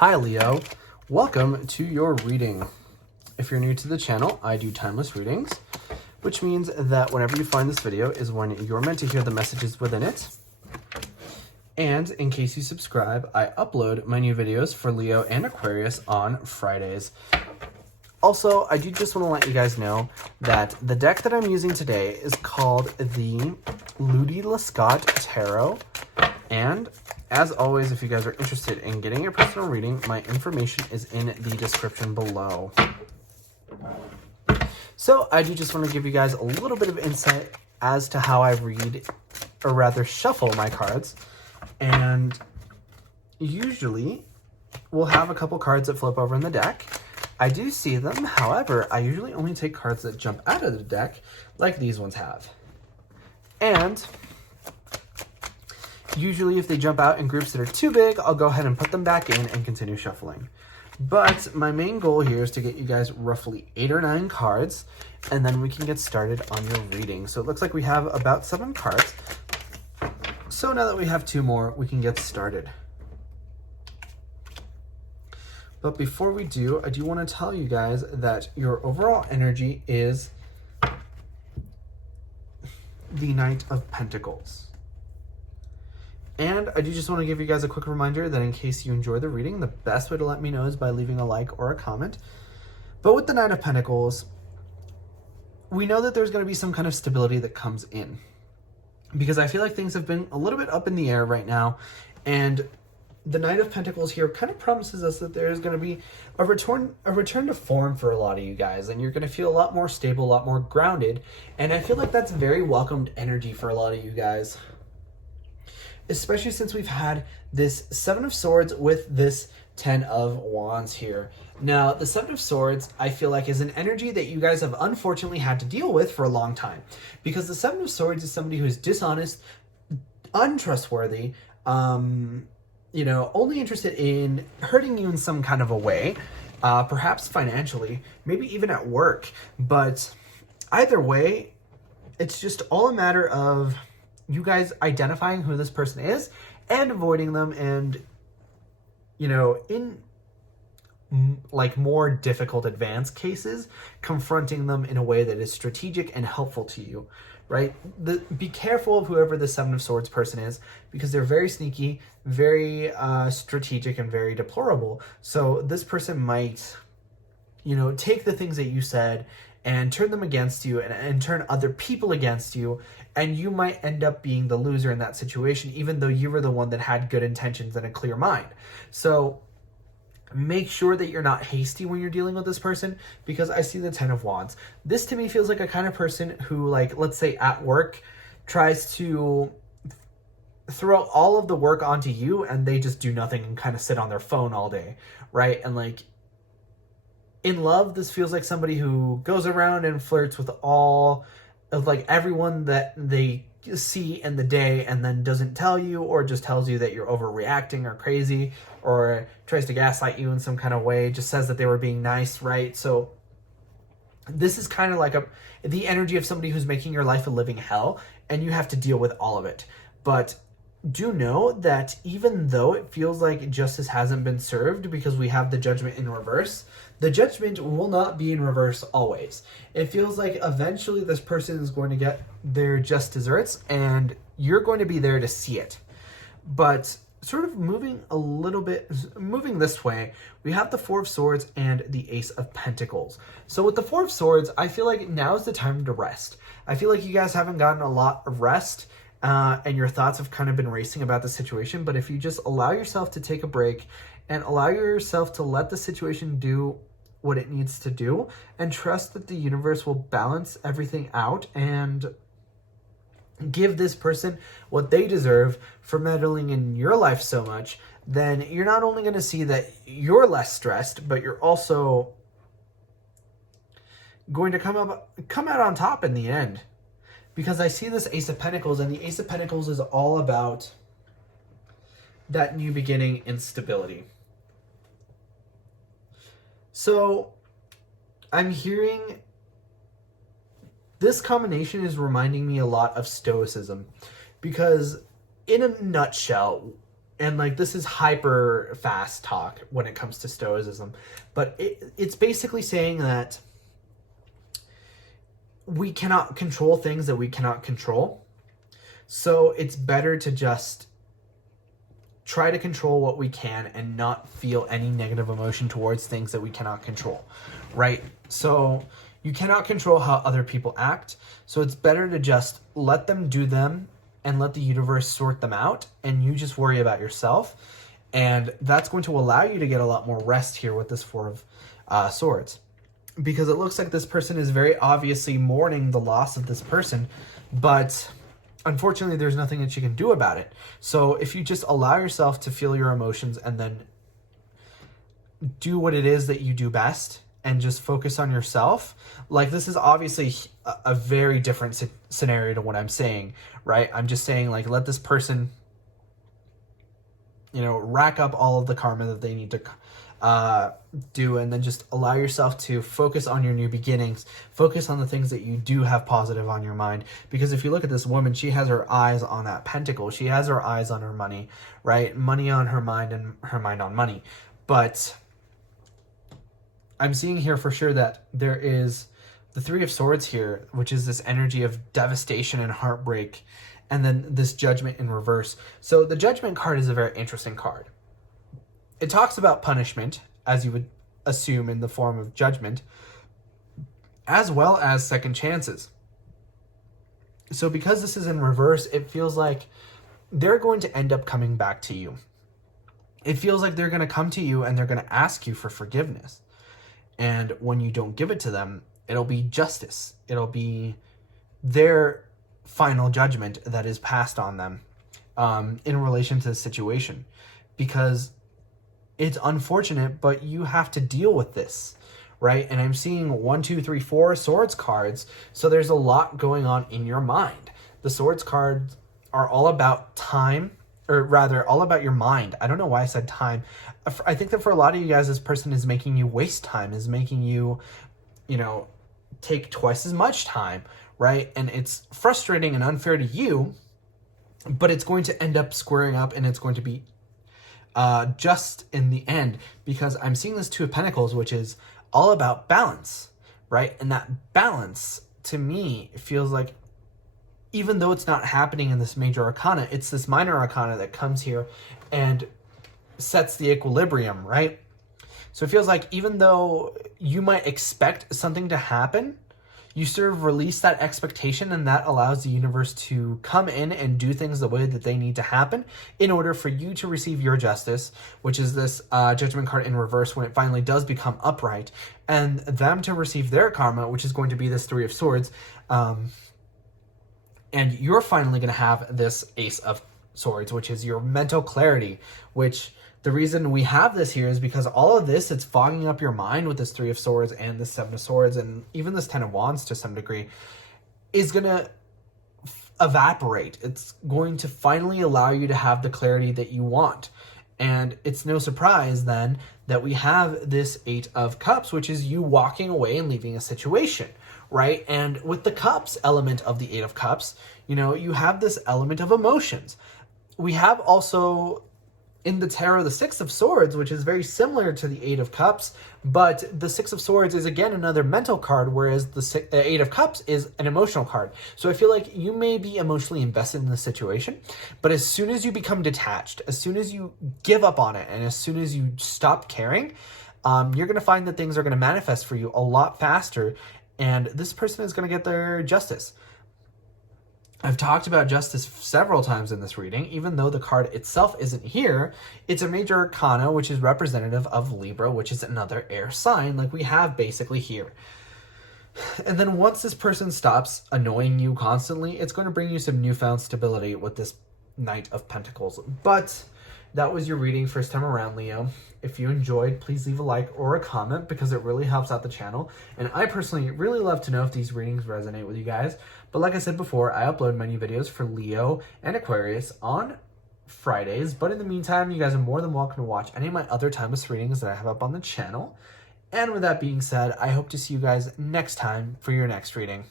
Hi Leo, welcome to your reading. If you're new to the channel, I do timeless readings, which means that whenever you find this video is when you're meant to hear the messages within it. And in case you subscribe, I upload my new videos for Leo and Aquarius on Fridays. Also, I do just want to let you guys know that the deck that I'm using today is called the Ludi Lescott Tarot. And as always, if you guys are interested in getting a personal reading, my information is in the description below. So I do just want to give you guys a little bit of insight as to how I read, or rather shuffle my cards. And usually we'll have a couple cards that flip over in the deck. I do see them, however, I usually only take cards that jump out of the deck like these ones have. And usually if they jump out in groups that are too big, I'll go ahead and put them back in and continue shuffling. But my main goal here is to get you guys roughly 8 or 9 cards, and then we can get started on your reading. So it looks like we have about 7 cards. So now that we have 2 more, we can get started. But before we do, I do want to tell you guys that your overall energy is the Knight of Pentacles. And I do just want to give you guys a quick reminder that in case you enjoy the reading, the best way to let me know is by leaving a like or a comment. But with the Knight of Pentacles, we know that there's going to be some kind of stability that comes in. Because I feel like things have been a little bit up in the air right now. And the Knight of Pentacles here kind of promises us that there's going to be a return to form for a lot of you guys. And you're going to feel a lot more stable, a lot more grounded. And I feel like that's very welcomed energy for a lot of you guys. Especially since we've had this 7 of Swords with this 10 of Wands here. Now, the 7 of Swords, I feel like, is an energy that you guys have unfortunately had to deal with for a long time. Because the 7 of Swords is somebody who is dishonest, untrustworthy, only interested in hurting you in some kind of a way, perhaps financially, maybe even at work. But either way, it's just all a matter of you guys identifying who this person is and avoiding them, and in like more difficult advanced cases, confronting them in a way that is strategic and helpful to you, right? Be careful of whoever the 7 of Swords person is, because they're very sneaky, very strategic, and very deplorable. So this person might take the things that you said and turn them against you, and turn other people against you, and you might end up being the loser in that situation, even though you were the one that had good intentions and a clear mind. So make sure that you're not hasty when you're dealing with this person, because I see the 10 of Wands. This to me feels like a kind of person who, like, let's say at work, tries to throw all of the work onto you, and they just do nothing and kind of sit on their phone all day, right? And like, in love, this feels like somebody who goes around and flirts with all of like everyone that they see in the day, and then doesn't tell you, or just tells you that you're overreacting or crazy, or tries to gaslight you in some kind of way, just says that they were being nice, right? So this is kind of like the energy of somebody who's making your life a living hell, and you have to deal with all of it. But do know that even though it feels like justice hasn't been served because we have the Judgment in reverse, the Judgment will not be in reverse always. It feels like eventually this person is going to get their just desserts, and you're going to be there to see it. But sort of moving this way, we have the 4 of Swords and the Ace of Pentacles. So with the 4 of Swords, I feel like now's the time to rest. I feel like you guys haven't gotten a lot of rest, and your thoughts have kind of been racing about the situation. But if you just allow yourself to take a break and allow yourself to let the situation do what it needs to do, and trust that the universe will balance everything out and give this person what they deserve for meddling in your life so much, then you're not only going to see that you're less stressed, but you're also going to come out on top in the end. Because I see this Ace of Pentacles, and the Ace of Pentacles is all about that new beginning and stability. So I'm hearing this combination is reminding me a lot of Stoicism, because in a nutshell, And like, this is hyper fast talk when it comes to Stoicism, but it's basically saying that we cannot control things that we cannot control. So it's better to just try to control what we can and not feel any negative emotion towards things that we cannot control, right? So you cannot control how other people act. So it's better to just let them do them and let the universe sort them out, and you just worry about yourself. And that's going to allow you to get a lot more rest here with this Four of Swords. Because it looks like this person is very obviously mourning the loss of this person, but unfortunately there's nothing that you can do about it. So if you just allow yourself to feel your emotions and then do what it is that you do best and just focus on yourself, like, this is obviously a very different scenario to what I'm saying, right? I'm just saying, like, let this person, you know, rack up all of the karma that they need to do, and then just allow yourself to focus on your new beginnings, focus on the things that you do have positive on your mind. Because if you look at this woman, she has her eyes on that pentacle, she has her eyes on her money, right? Money on her mind and her mind on money. But I'm seeing here for sure that there is the Three of Swords here, which is this energy of devastation and heartbreak, and then this Judgment in reverse. So the Judgment card is a very interesting card. It talks about punishment, as you would assume, in the form of judgment, as well as second chances. So because this is in reverse, it feels like they're going to end up coming back to you. It feels like they're going to come to you and they're going to ask you for forgiveness. And when you don't give it to them, it'll be justice. It'll be their final judgment that is passed on them in relation to the situation. Because it's unfortunate, but you have to deal with this, right? And I'm seeing 1, 2, 3, 4 Swords cards. So there's a lot going on in your mind. The Swords cards are all about time, or rather all about your mind. I don't know why I said time. I think that for a lot of you guys, this person is making you waste time, is making you, you know, take twice as much time, right? And it's frustrating and unfair to you, but it's going to end up squaring up, and it's going to be just in the end, because I'm seeing this Two of Pentacles, which is all about balance, right? And that balance, to me, feels like, even though it's not happening in this major arcana, it's this minor arcana that comes here and sets the equilibrium, right? So it feels like even though you might expect something to happen, you sort of release that expectation, and that allows the universe to come in and do things the way that they need to happen in order for you to receive your justice, which is this Judgment card in reverse when it finally does become upright, and them to receive their karma, which is going to be this Three of Swords. And you're finally going to have this Ace of Swords, which is your mental clarity, which the reason we have this here is because all of this, it's fogging up your mind with this Three of Swords and this Seven of Swords, and even this Ten of Wands to some degree, is going to evaporate. It's going to finally allow you to have the clarity that you want. And it's no surprise then that we have this Eight of Cups, which is you walking away and leaving a situation, right? And with the Cups element of the Eight of Cups, you know, you have this element of emotions. We have also in the tarot the Six of Swords, which is very similar to the Eight of Cups, but the Six of Swords is again another mental card, whereas the Eight of Cups is an emotional card. So I feel like you may be emotionally invested in the situation, but as soon as you become detached, as soon as you give up on it, and as soon as you stop caring, you're going to find that things are going to manifest for you a lot faster, and this person is going to get their justice. I've talked about justice several times in this reading. Even though the card itself isn't here, it's a major arcana, which is representative of Libra, which is another air sign, like we have basically here. And then once this person stops annoying you constantly, it's going to bring you some newfound stability with this Knight of Pentacles. But that was your reading first time around, Leo. If you enjoyed, please leave a like or a comment, because it really helps out the channel. And I personally really love to know if these readings resonate with you guys. But like I said before, I upload my new videos for Leo and Aquarius on Fridays. But in the meantime, you guys are more than welcome to watch any of my other timeless readings that I have up on the channel. And with that being said, I hope to see you guys next time for your next reading.